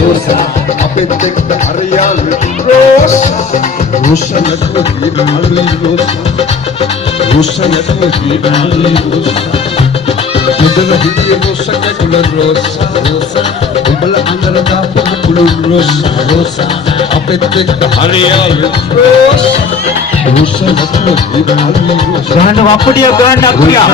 rosa, apet dekta hariyal rosa, rosa natwa himali rosa, rosa natwa himali rosa, mudala hidiya rosa kekula rosa, rosa, ubala andara daapa kulu rosa, rosa, apet dekta hariyal rosa, rosa natwa himali rosa. ගහන්න වප්පඩියක් ගහන්න අප්පියා.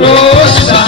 Rosa,